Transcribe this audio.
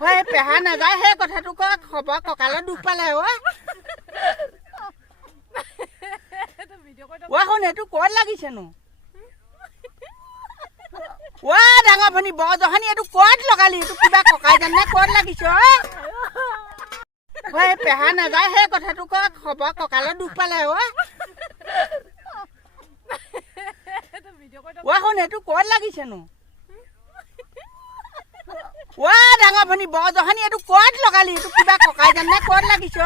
হয় পেহা নাযায় সেই কথাটো ক খবৰ কঁকালত দুখ পালে অ শুন এইটো ক'ত লাগিছেনো ডাঙৰ ভনী বৰ জহনী এইটো ক'ত লগালি এইটো কিবা ককাই জানে ক'ত লাগিছে হয় পেহা নাযায় সেই কথাটো ক খবৰ কঁকালত দুখ পালে শুন এইটো ক'ত লাগিছেনো ডাঙৰ ভনী বৰ জহনী এইটো ক'ত লগালি এইটো কিবা ককাই জানে ক'ত লাগিছে